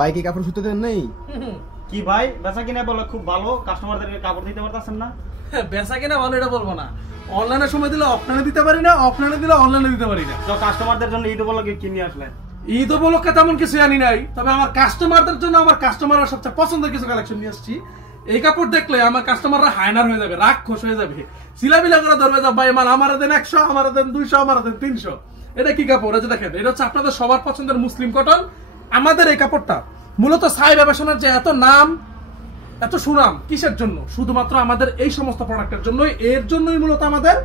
বাইকে কাপড় সুতে দেন নাই? কি ভাই বেচা কিনা বলে খুব ভালো, কাস্টমারদেরকে কাপড় দিতে পারতেছেন না? বেচা কিনা ভালো এটা বলবো না, অনলাইনে সময় দিলে অফলাইনে দিতে পারি না, অফলাইনে দিলে অনলাইনে দিতে পারি না। তো কাস্টমারদের জন্য ঈদ উপলক্ষে কি নিয়ে আসলেন? ঈদ উপলক্ষে তেমন কিছু আনি নাই, তবে আমার কাস্টমারদের জন্য আমার কাস্টমাররা সবচেয়ে পছন্দের কিছু কালেকশন নিয়ে আসছি। এই কাপড় দেখলে আমার কাস্টমাররা হায়নার হয়ে যাবে, রাক্ষস হয়ে যাবে, সিলাবিলা করে ধরবে, যা ভাই মাল আমার দেন 100, আমার দেন 200, আমার দেন 300। এটা কি কাপড়? এটা দেখেন, এটা হচ্ছে আপনাদের সবার পছন্দের মুসলিম কটন। আমাদের এই কাপড়টা মূলত সাইবা ফ্যাশনের যে এত নাম এত সুনাম কিসের জন্য? শুধুমাত্র আমাদের এই সমস্ত প্রোডাক্টের জন্যই, এর জন্যই মূলত আমাদের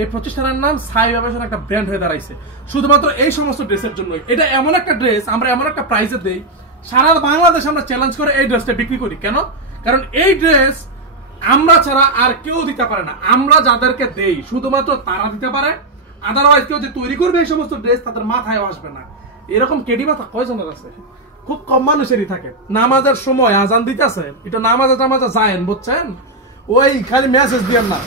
এই প্রতিষ্ঠানের নাম সাইবা ফ্যাশন একটা ব্র্যান্ড হয়ে দাঁড়াইছে, শুধুমাত্র এই সমস্ত ড্রেসের জন্যই। এটা এমন একটা ড্রেস আমরা এমন একটা প্রাইসে দেই, সারা বাংলাদেশ আমরা চ্যালেঞ্জ করে এই ড্রেসটা বিক্রি করি। কেন? কারণ এই ড্রেস আমরা ছাড়া আর কেউ দিতে পারে না। আমরা যাদেরকে দেই শুধুমাত্র তারা দিতে পারে, আদারওয়াইজ কেউ যে তৈরি করবে এই সমস্ত ড্রেস তাদের মাথায় আসবে না। এরকম কেডি মাথা কয়জনের আছে? খুব কম মানুষেরই থাকে। নামাজের সময় আজান দিতেছে, এটা নামাজে টামাজে যায়েন, বুঝছেন? ওই খালি মেসেজ দিয়েন না,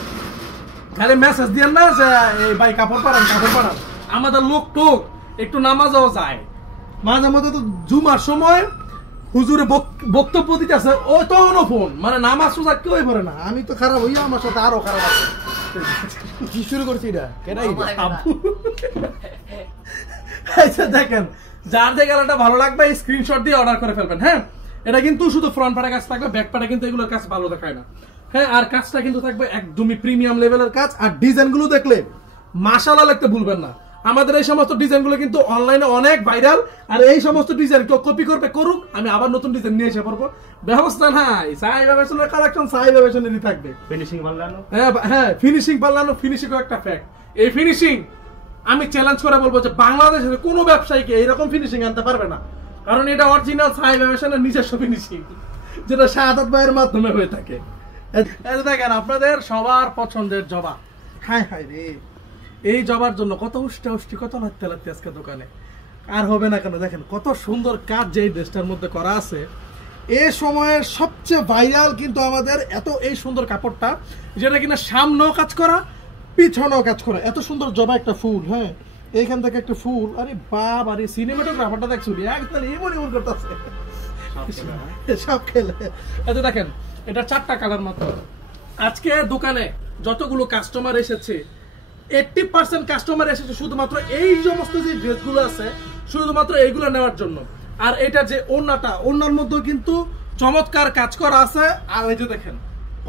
খালি মেসেজ দিয়েন না যে এই ভাই কাপড় পাড়ান, কাপড় পাড়ান। আমাদের লোক টোক একটু নামাজও যায়, মাঝে মাঝে তো জুমার সময় হুজুরে বক্তব্য দিতেছে, ও তখনও ফোন, মানে নামাজ সোজা কেউই পড়ে না। আমি তো খারাপ হইয়া আমার সাথে আরো খারাপ আছে। কি শুরু করছি এটা? কেডাই আচ্ছা দেখেন, যার যে কালারটা ভালো লাগবে স্ক্রিনশট দিয়ে অর্ডার করে ফেলবেন। হ্যাঁ, এটা কিন্তু শুধু ফ্রন্ট পার্টের কাজ থাকবে, ব্যাক পার্টে কিন্তু এগুলোর কাজ ভালো দেখায় না। হ্যাঁ, আর কাজটা কিন্তু থাকবে একদমই প্রিমিয়াম লেভেলের কাজ। আর ডিজাইন গুলো দেখলে মাশাআল্লাহ লিখতে ভুলবেন না। আমাদের এই সমস্ত ডিজাইন গুলো কিন্তু অনলাইনে অনেক ভাইরাল, আর এই সমস্ত ডিজাইন কেউ কপি করবে করুক, আমি আবার নতুন ডিজাইন নিয়ে এসে পড়বো, ব্যবস্থা নাই। সাইবা ফ্যাশনের কালেকশন সাইবা ফ্যাশনেরই থাকবে। ফিনিশিং বানানো, হ্যাঁ ফিনিশিং বানানো, ফিনিশিং একটা ফ্যাক্ট। এই ফিনিশিং আমি চ্যালেঞ্জ করে বলবো যে বাংলাদেশের কোনো ব্যবসায়ীকে এরকম ফিনিশিং আনতে পারবে না, কারণ এটা অরিজিনাল সাইবা ফ্যাশনের নিজস্ব ফিনিশিং, যেটা শাহাদাত ভাইয়ের মাধ্যমে হয়ে থাকে। দেখেন আপনাদের সবার পছন্দের জবা, হায় হায় রে, এই জবার জন্য কত উষ্টি কত লাগতে লাগতে আজকে দোকানে আর হবে না কেন? দেখেন কত সুন্দর কাজ যে ড্রেসটার মধ্যে করা আছে। এই সময়ের সবচেয়ে ভাইরাল কিন্তু আমাদের এত এই সুন্দর কাপড়টা, যেটা কিনা সামনেও কাজ করা পিছনেও কাজ করা। এত সুন্দর জবা একটা ফুল, হ্যাঁ এইখান থেকে একটা ফুল, আরে বাপ, আরে সিনেমাটোগ্রাফারটা দেখছো একদম এমন এমন করতেছে সব খেলে। আচ্ছা দেখেন, এটা 4টা কালার মাত্র। আজকে দোকানে যতগুলো কাস্টমার এসেছে 80% কাস্টমার এসেছে শুধুমাত্র এই সমস্ত যে ড্রেসগুলো আছে শুধুমাত্র এইগুলো নেওয়ার জন্য। আর এটা যে ওড়নাটা, ওড়নার মধ্যে কিন্তু চমৎকার কাজ করা আছে। আর এই যে দেখেন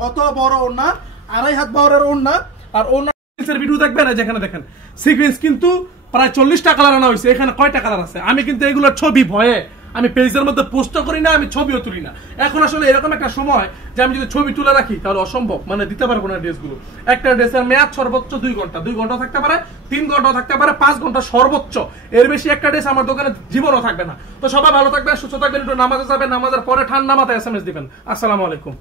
কত বড় ওড়না, 2.5 হাত বহরের ওড়না। আর ওড়নার ভিডিও দেখবেন, যেখানে দেখেন সিকোয়েন্স কিন্তু প্রায় 40টা কালার আনা হয়েছে। এখানে কয়টা কালার আছে? আমি কিন্তু এগুলোর ছবি ভয়ে আমি পেজের মধ্যে পোস্ট করি না, আমি ছবিও তুলি না। এখন আসলে এরকম একটা সময় যে আমি যদি ছবি তুলে রাখি তাহলে অসম্ভব, মানে দিতে পারবো না ড্রেসগুলো। একটা ড্রেসের মেয়াদ সর্বোচ্চ 2 ঘন্টা, 2 ঘন্টা থাকতে পারে, 3 ঘন্টাও থাকতে পারে, 5 ঘন্টা সর্বোচ্চ। এর বেশি একটা ড্রেস আমার দোকানে জীবনও থাকবে না। তো সবাই ভালো থাকবেন, সুস্থ থাকবেন, একটু নামাজে যাবেন, নামাজের পরে ঠান্ডা মাথায় SMS দিবেন। আসসালামু আলাইকুম।